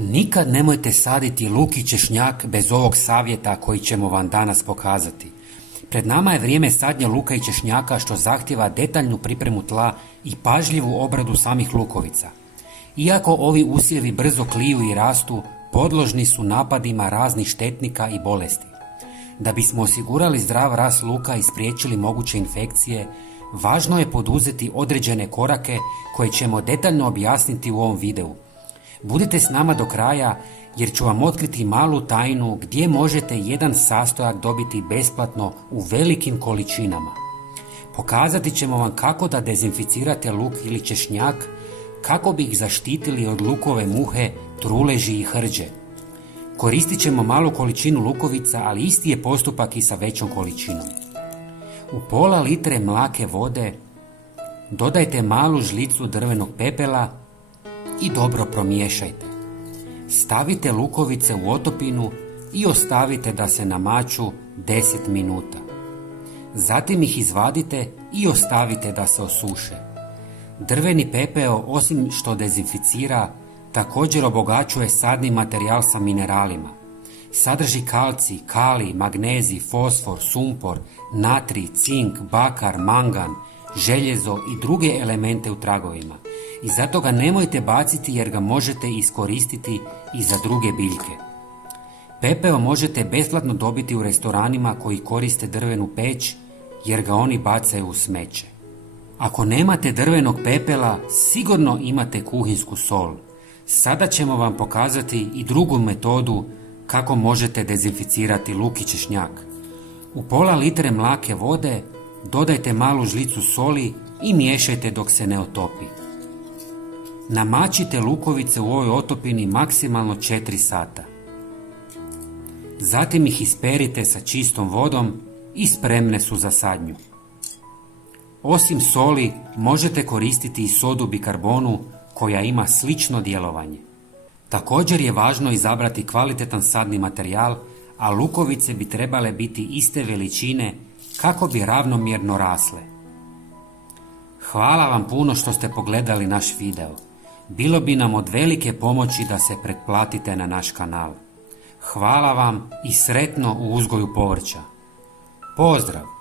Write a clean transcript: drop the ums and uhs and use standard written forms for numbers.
Nikad nemojte saditi luk i češnjak bez ovog savjeta koji ćemo vam danas pokazati. Pred nama je vrijeme sadnje luka i češnjaka što zahtjeva detaljnu pripremu tla i pažljivu obradu samih lukovica. Iako ovi usjevi brzo kliju i rastu, podložni su napadima raznih štetnika i bolesti. Da bismo osigurali zdrav rast luka i spriječili moguće infekcije, važno je poduzeti određene korake koje ćemo detaljno objasniti u ovom videu. Budite s nama do kraja jer ću vam otkriti malu tajnu gdje možete jedan sastojak dobiti besplatno u velikim količinama. Pokazati ćemo vam kako da dezinficirate luk ili češnjak, kako bi ih zaštitili od lukove muhe, truleži i hrđe. Koristit ćemo malu količinu lukovica, ali isti je postupak i sa većom količinom. U pola litre mlake vode dodajte malu žlicu drvenog pepela i dobro promiješajte. Stavite lukovice u otopinu i ostavite da se namaču 10 minuta. Zatim ih izvadite i ostavite da se osuše. Drveni pepeo, osim što dezinficira, također obogaćuje sadni materijal sa mineralima. Sadrži kalcij, kalij, magnezij, fosfor, sumpor, natrij, cink, bakar, mangan, željezo i druge elemente u tragovima. I zato ga nemojte baciti jer ga možete iskoristiti i za druge biljke. Pepeo možete besplatno dobiti u restoranima koji koriste drvenu peć jer ga oni bacaju u smeće. Ako nemate drvenog pepela, sigurno imate kuhinsku sol. Sada ćemo vam pokazati i drugu metodu kako možete dezinficirati luk i češnjak. U pola litre mlake vode dodajte malu žlicu soli i miješajte dok se ne otopi. Namačite lukovice u ovoj otopini maksimalno 4 sata. Zatim ih isperite sa čistom vodom i spremne su za sadnju. Osim soli možete koristiti i sodu bikarbonu koja ima slično djelovanje. Također je važno izabrati kvalitetan sadni materijal, a lukovice bi trebale biti iste veličine kako bi ravnomjerno rasle. Hvala vam puno što ste pogledali naš video. Bilo bi nam od velike pomoći da se pretplatite na naš kanal. Hvala vam i sretno u uzgoju povrća. Pozdrav!